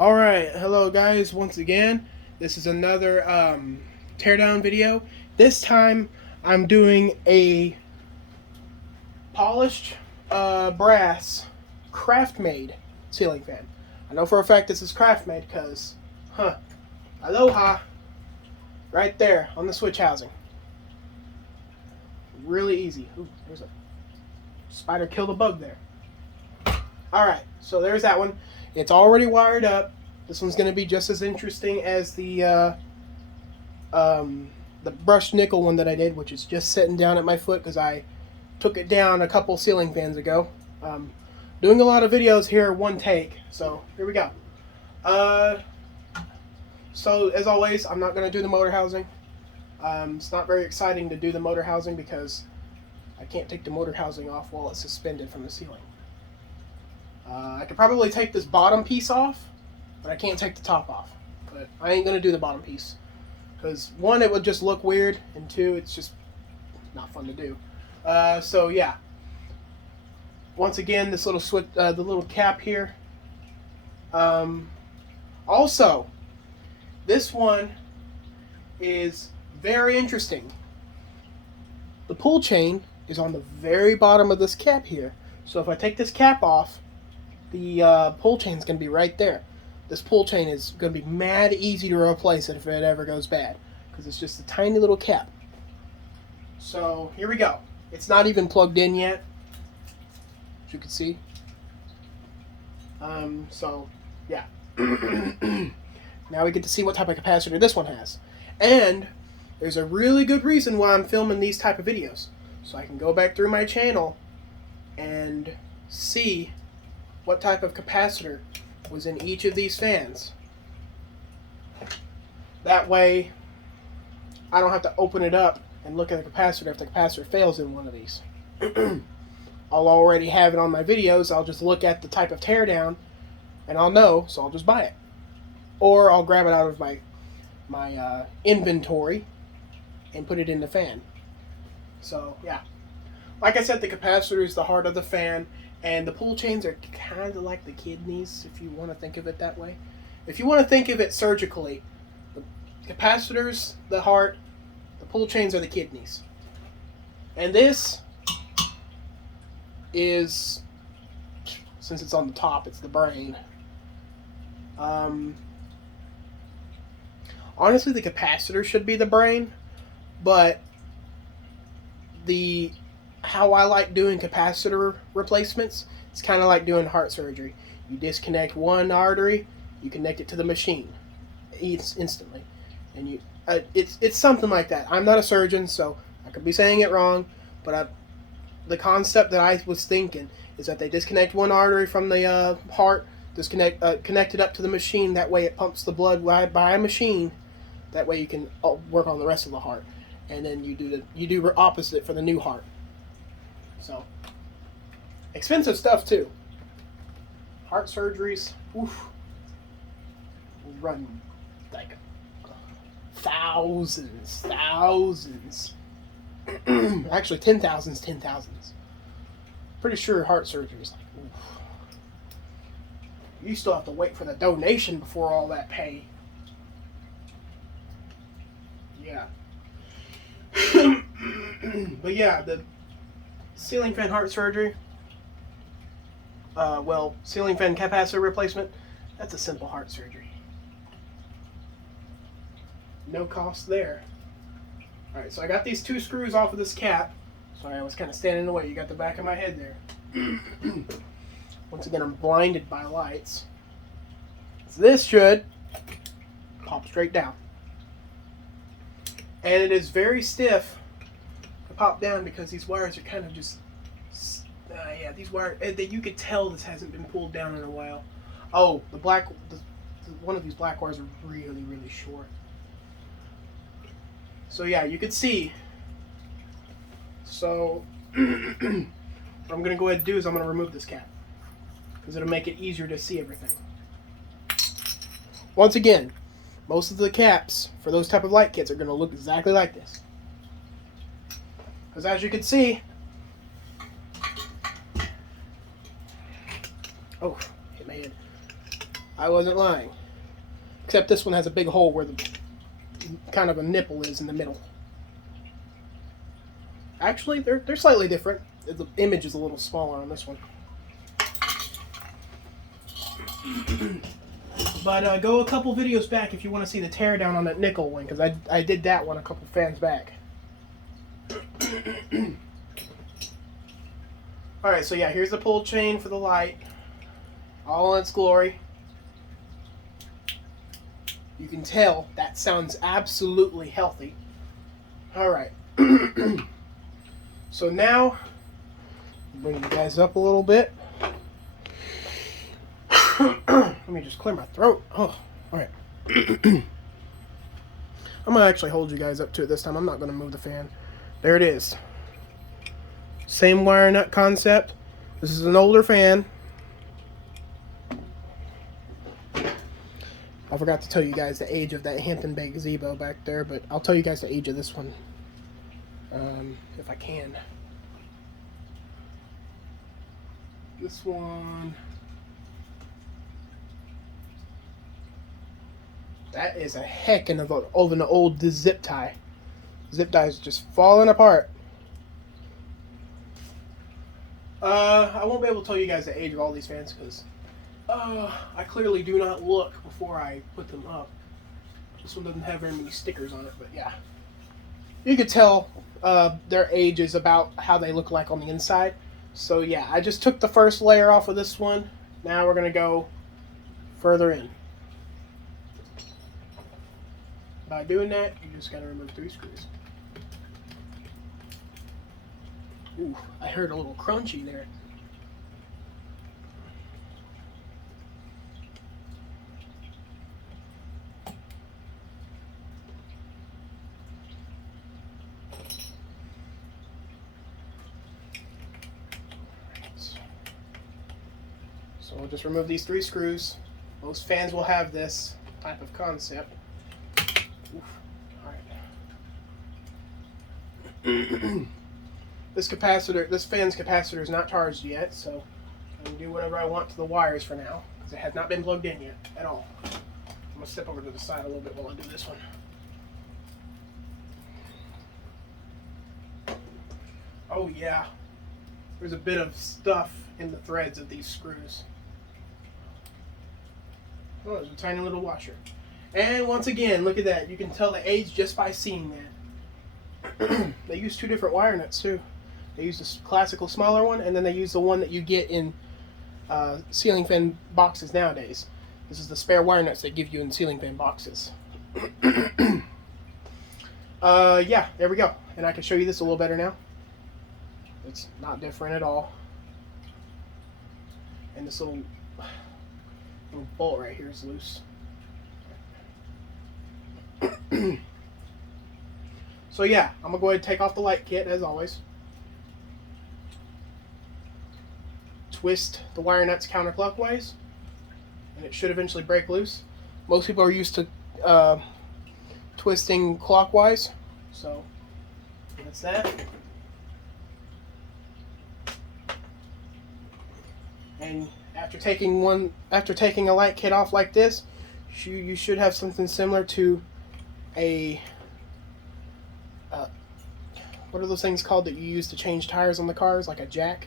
Alright, hello guys, once again. This is another teardown video. This time I'm doing a polished brass craftmaid ceiling fan. I know for a fact this is craftmaid because, aloha, right there on the switch housing. Really easy. Ooh, there's a spider killed a bug there. Alright, so there's that one. It's already wired up. This one's going to be just as interesting as the brushed nickel one that I did, which is just sitting down at my foot because I took it down a couple ceiling fans ago. Doing a lot of videos here, one take. So here we go. So as always, I'm not going to do the motor housing. It's not very exciting to do the motor housing because I can't take the motor housing off while it's suspended from the ceiling. I could probably take this bottom piece off, but I can't take the top off. But I ain't going to do the bottom piece. Because one, it would just look weird, and two, it's just not fun to do. So yeah. Once again, this little switch, the little cap here. Also, this one is very interesting. The pull chain is on the very bottom of this cap here. So if I take this cap off, the pull chain is going to be right there. This pull chain is going to be mad easy to replace it if it ever goes bad, because it's just a tiny little cap. So here we go. It's not even plugged in yet, as you can see. So yeah. Now we get to see what type of capacitor this one has. And there's a really good reason why I'm filming these type of videos. So I can go back through my channel and see what type of capacitor was in each of these fans. That way I don't have to open it up and look at the capacitor if the capacitor fails in one of these. I'll already have it on my videos. I'll just look at the type of teardown and I'll know, so I'll just buy it. Or I'll grab it out of my inventory and put it in the fan. So yeah, like I said, the capacitor is the heart of the fan, and the pull chains are kind of like the kidneys, if you want to think of it that way. If you want to think of it surgically, the capacitor's the heart, the pull chains are the kidneys. And this is, since it's on the top, it's the brain. Honestly, the capacitor should be the brain, but how I like doing capacitor replacements, it's kind of like doing heart surgery. You disconnect one artery, you connect it to the machine instantly, and it's something like that. I'm not a surgeon, so I could be saying it wrong, but the concept that I was thinking is that they disconnect one artery from the heart, connect it up to the machine. That way, it pumps the blood by a machine. That way, you can work on the rest of the heart, and then you do opposite for the new heart. So, expensive stuff too. Heart surgeries, oof, run like thousands. Actually, 10,000s. Pretty sure heart surgery is like, oof. You still have to wait for the donation before all that pay. Yeah. But yeah, the ceiling fan heart surgery, ceiling fan capacitor replacement, that's a simple heart surgery. No cost there. Alright, so I got these two screws off of this cap. Sorry, I was kind of standing in the way. You got the back of my head there. Once again, I'm blinded by lights. So this should pop straight down. And it is very stiff to pop down because these wires are kind of just, these wires, you could tell this hasn't been pulled down in a while. Oh, one of these black wires are really, really short. So yeah, you could see. So what I'm going to go ahead and do is I'm going to remove this cap, because it'll make it easier to see everything. Once again, most of the caps for those type of light kits are going to look exactly like this. Because as you can see, oh, hit my head. I wasn't lying. Except this one has a big hole where the kind of a nipple is in the middle. Actually, they're slightly different. The image is a little smaller on this one. But go a couple videos back if you want to see the teardown on that nickel one, because I did that one a couple fans back. Alright, so yeah, here's the pull chain for the light. All in its glory. You can tell that sounds absolutely healthy. Alright. So now, bring you guys up a little bit. Let me just clear my throat. Oh, alright. I'm going to actually hold you guys up to it this time. I'm not going to move the fan. There it is. Same wire nut concept. This is an older fan. I forgot to tell you guys the age of that Hampton Bay gazebo back there, but I'll tell you guys the age of this one. If I can. This one... That is a heck of an old zip tie. Zip tie is just falling apart. I won't be able to tell you guys the age of all these fans because I clearly do not look before I put them up. This one doesn't have very many stickers on it, but yeah. You could tell their age is about how they look like on the inside. So yeah, I just took the first layer off of this one. Now we're going to go further in. By doing that, you just got to remove 3 screws. Ooh, I heard a little crunchy there. So we'll just remove these 3 screws. Most fans will have this type of concept. Oof. All right. This fan's capacitor is not charged yet, so I can do whatever I want to the wires for now, because it has not been plugged in yet at all. I'm going to step over to the side a little bit while I do this one. Oh yeah, there's a bit of stuff in the threads of these screws. Oh, there's a tiny little washer. And once again, look at that. You can tell the age just by seeing that. They use 2 different wire nuts too. They use this classical smaller one, and then they use the one that you get in ceiling fan boxes nowadays. This is the spare wire nuts they give you in ceiling fan boxes. Yeah, there we go. And I can show you this a little better now. It's not different at all. And this little bolt right here is loose. So yeah, I'm going to go ahead and take off the light kit as always. Twist the wire nuts counterclockwise, and it should eventually break loose. Most people are used to twisting clockwise, so that's that. And after taking a light kit off like this, you should have something similar to a what are those things called that you use to change tires on the cars, like a jack?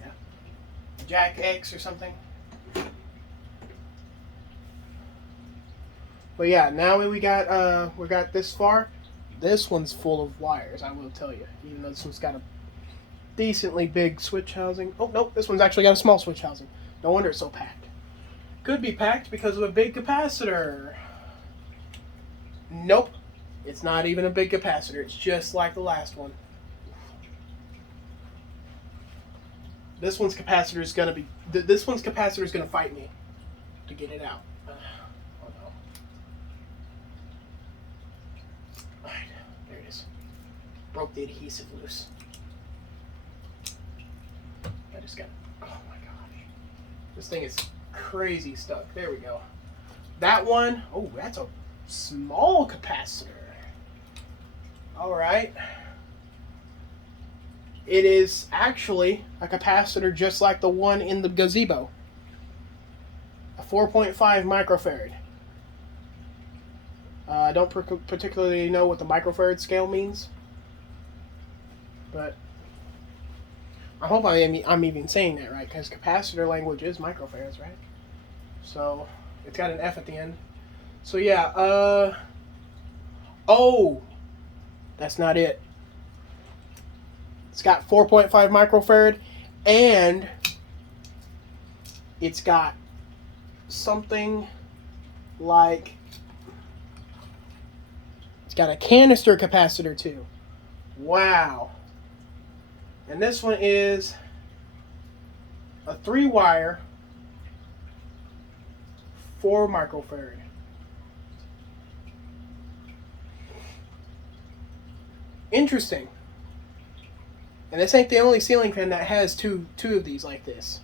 Yeah, Jack X or something. But yeah, now we got this far. This one's full of wires, I will tell you. Even though this one's got a decently big switch housing. Oh nope, this one's actually got a small switch housing. No wonder it's so packed. Could be packed because of a big capacitor. Nope, it's not even a big capacitor. It's just like the last one. This one's capacitor is gonna be. This one's capacitor is gonna fight me to get it out. Oh no! All right, there it is. Broke the adhesive loose. I just got. Oh my gosh! This thing is crazy stuck. There we go. That one. Oh, that's a small capacitor. All right. It is actually a capacitor just like the one in the gazebo. 4.5 microfarad. I don't particularly know what the microfarad scale means, but I hope I'm even saying that right, because capacitor language is microfarads, right? So it's got an F at the end. So yeah, oh, that's not it. It's got 4.5 microfarad, and it's got something like, it's got a canister capacitor too. Wow. And this one is a 3-wire 4 microfarad. Interesting. And this ain't the only ceiling fan that has two of these like this.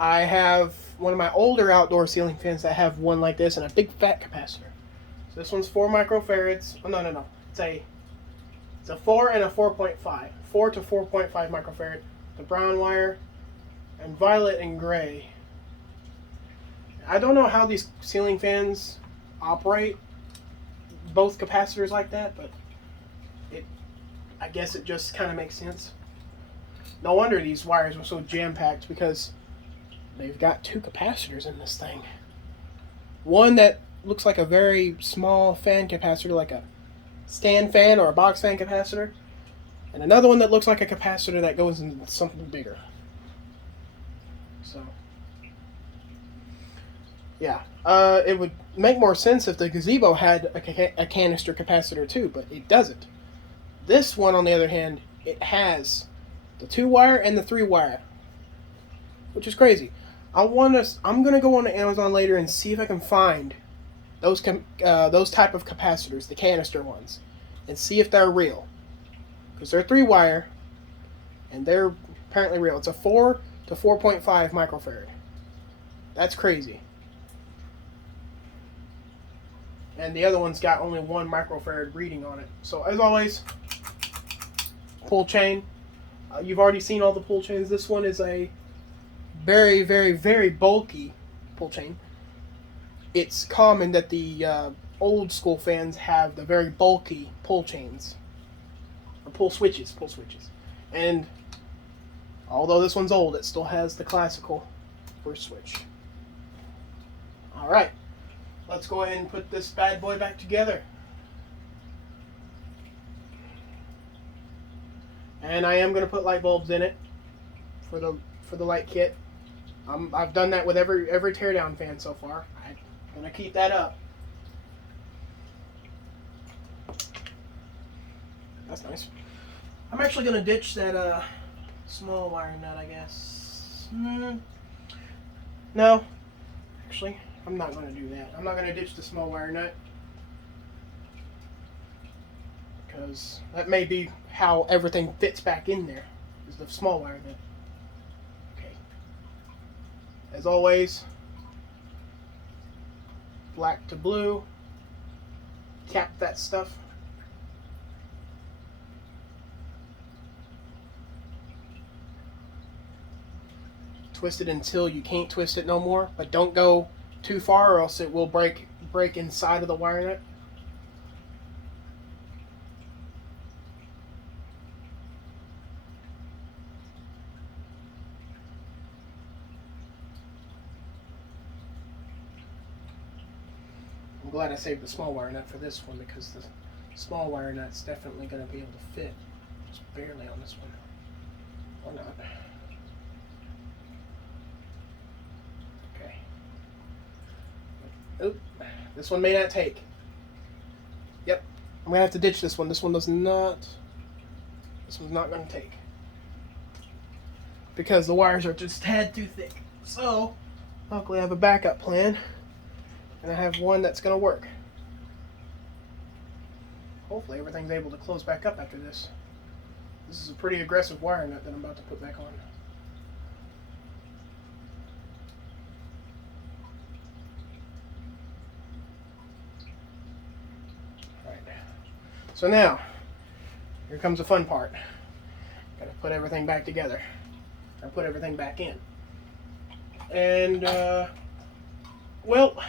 I have one of my older outdoor ceiling fans that have one like this and a big fat capacitor. So this one's 4 microfarads. Oh, no. It's a 4 and a 4.5. 4 to 4.5 microfarad. The brown wire, and violet and gray. I don't know how these ceiling fans operate, both capacitors like that, but I guess it just kind of makes sense. No wonder these wires are so jam-packed, because they've got 2 capacitors in this thing. One that looks like a very small fan capacitor, like a stand fan or a box fan capacitor, and another one that looks like a capacitor that goes into something bigger. So, yeah. It would make more sense if the gazebo had a canister capacitor too, but it doesn't. This one, on the other hand, it has the 2-wire and the 3-wire, which is crazy. I'm gonna go on to Amazon later and see if I can find those type of capacitors, the canister ones, and see if they're real, because they're 3-wire and they're apparently real. It's a 4 to 4.5 microfarad. That's crazy. And the other one's got only 1 microfarad reading on it. So as always, pull chain. You've already seen all the pull chains. This one is a very, very, very bulky pull chain. It's common that the old school fans have the very bulky pull chains, or pull switches. And although this one's old, it still has the classical first switch. All right, let's go ahead and put this bad boy back together. And I am going to put light bulbs in it for the light kit. I've done that with every teardown fan so far. I'm going to keep that up. That's nice. I'm actually going to ditch that small wire nut, I guess. No. Actually, I'm not going to do that. I'm not going to ditch the small wire nut, because that may be how everything fits back in there, is the small wire nut. Okay. As always, black to blue. Cap that stuff. Twist it until you can't twist it no more, but don't go too far or else it will break inside of the wire nut. I'm glad I saved the small wire nut for this one, because the small wire nut's definitely going to be able to fit just barely on this one. Or not. Okay. Oop. This one may not take. Yep. I'm going to have to ditch this one. This one does not. This one's not going to take, because the wires are just a tad too thick. So, luckily I have a backup plan. And I have one that's going to work. Hopefully everything's able to close back up after this. This is a pretty aggressive wire nut that I'm about to put back on. Alright. So now, here comes the fun part. Gotta put everything back together. Or put everything back in. And, Well,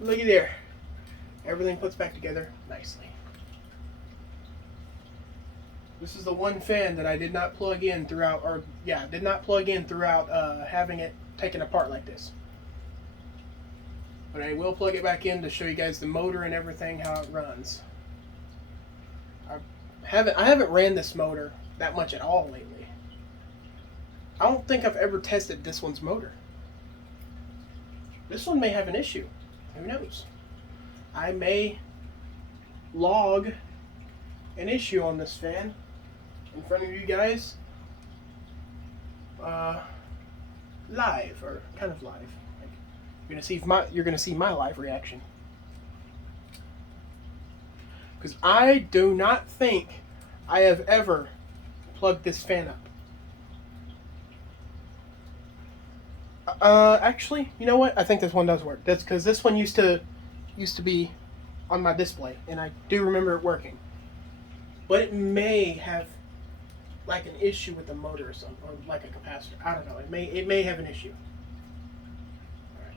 looky there. Everything puts back together nicely. This is the one fan that I did not plug in throughout, having it taken apart like this. But I will plug it back in to show you guys the motor and everything, how it runs. I haven't ran this motor that much at all lately. I don't think I've ever tested this one's motor. This one may have an issue. Who knows? I may log an issue on this fan in front of you guys live, or kind of live. Like, you're gonna see my live reaction. Because I do not think I have ever plugged this fan up. Actually, you know what? I think this one does work. That's because this one used to be on my display, and I do remember it working. But it may have like an issue with the motor or something, or like a capacitor. I don't know. It may have an issue. All right.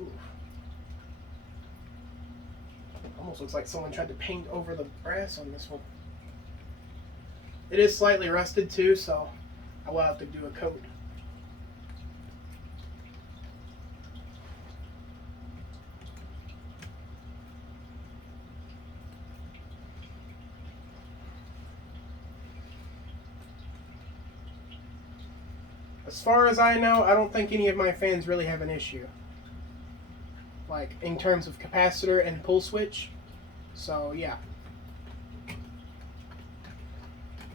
Ooh. Almost looks like someone tried to paint over the brass on this one. It is slightly rusted too, so I will have to do a coat. As far as I know, I don't think any of my fans really have an issue. Like, in terms of capacitor and pull switch. So, yeah.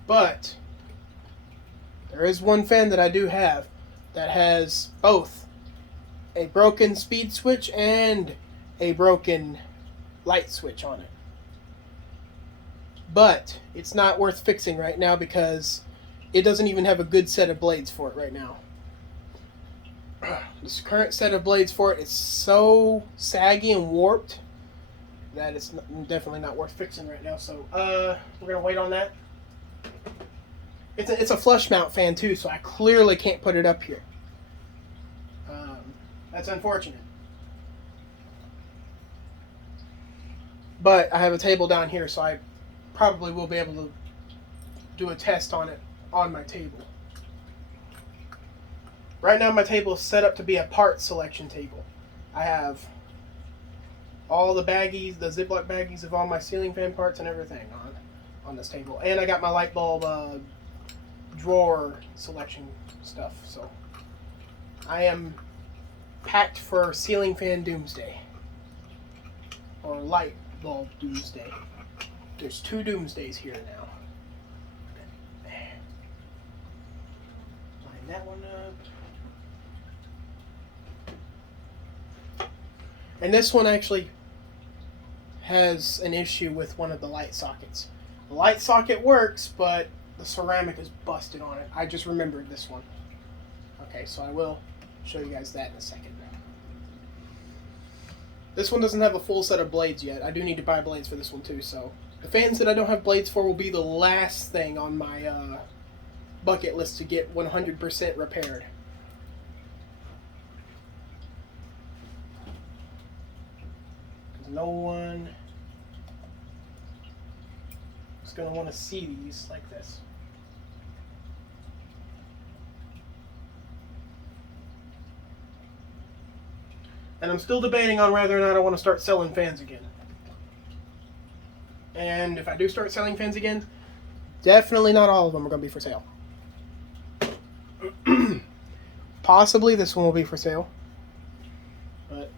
But there is one fan that I do have that has both a broken speed switch and a broken light switch on it. But it's not worth fixing right now because it doesn't even have a good set of blades for it right now. This current set of blades for it is so saggy and warped that it's definitely not worth fixing right now. So we're going to wait on that. It's a flush mount fan too, so I clearly can't put it up here. That's unfortunate. But I have a table down here, so I probably will be able to do a test on it on my table. Right now my table is set up to be a part selection table. I have all the baggies, the Ziploc baggies of all my ceiling fan parts and everything on this table. And I got my light bulb drawer selection stuff. So I am packed for ceiling fan doomsday. Or light bulb doomsday. There's 2 doomsdays here now. Line that one up. And this one actually has an issue with one of the light sockets. The light socket works, but the ceramic is busted on it. I just remembered this one. Okay, so I will show you guys that in a second. This one doesn't have a full set of blades yet. I do need to buy blades for this one too, so the fans that I don't have blades for will be the last thing on my bucket list to get 100% repaired. No one is going to want to see these like this. And I'm still debating on whether or not I want to start selling fans again. And if I do start selling fans again, definitely not all of them are going to be for sale. Possibly this one will be for sale. But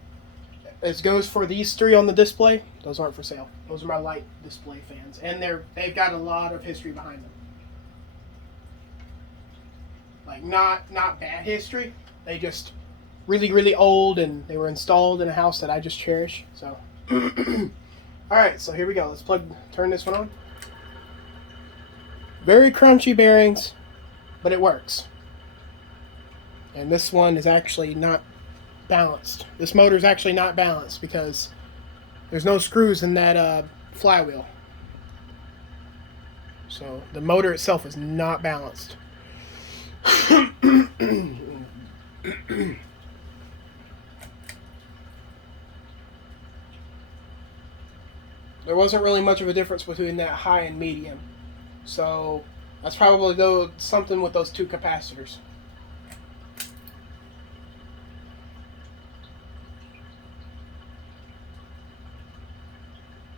as goes for these 3 on the display, those aren't for sale. Those are my light display fans. And they've got a lot of history behind them. Like, not bad history. They just really, really old, and they were installed in a house that I just cherish. So, alright, so here we go. Let's turn this one on. Very crunchy bearings, but it works. And this one is actually not balanced. This motor is actually not balanced because there's no screws in that flywheel. So the motor itself is not balanced. There wasn't really much of a difference between that high and medium. So that's probably something with those two capacitors.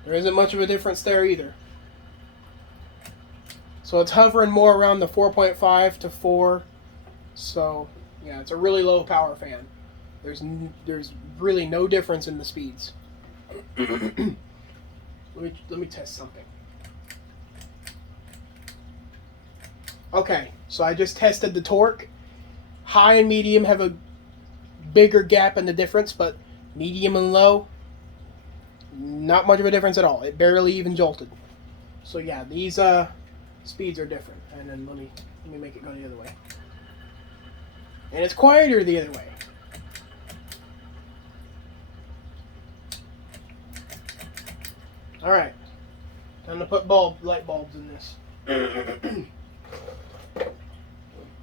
There isn't much of a difference there either. So it's hovering more around the 4.5 to 4. So yeah, it's a really low power fan. There's really no difference in the speeds. let me test something. Okay, so I just tested the torque. High and medium have a bigger gap in the difference, but medium and low, not much of a difference at all. It barely even jolted. So yeah, these speeds are different. And then let me make it go the other way. And it's quieter the other way. All right, time to put light bulbs in this.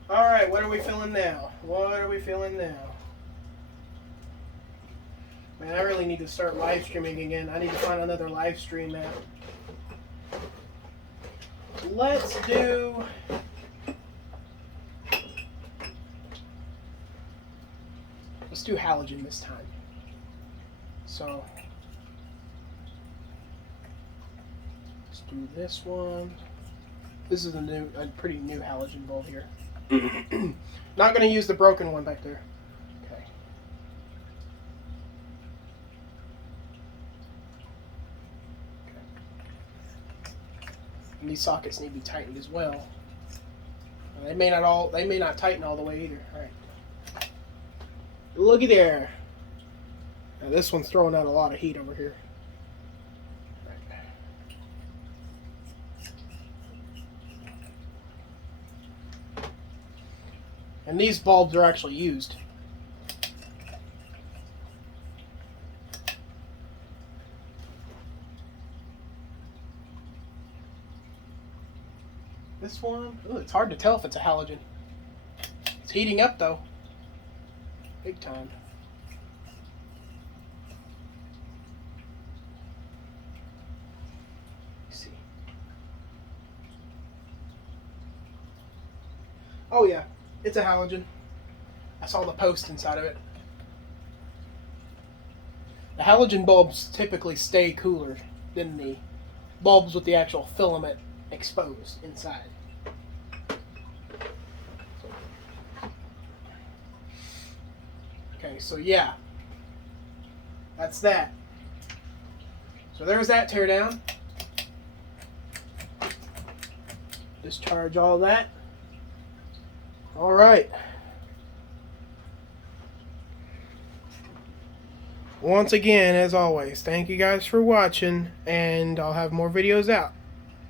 All right, what are we feeling now? Man, I really need to start live streaming again. I need to find another live stream app. Let's do halogen this time. So let's do this one. This is a pretty new halogen bulb here. Not going to use the broken one back there. Okay. And these sockets need to be tightened as well. They may not tighten all the way either. All right. Looky there. Now this one's throwing out a lot of heat over here. Right. And these bulbs are actually used. This one, ooh, it's hard to tell if it's a halogen. It's heating up though. Big time. Let's see. Oh yeah, it's a halogen. I saw the post inside of it. The halogen bulbs typically stay cooler than the bulbs with the actual filament exposed inside. Okay, so yeah, that's that. So there's that teardown. Discharge all that. All right. Once again, as always, thank you guys for watching, and I'll have more videos out.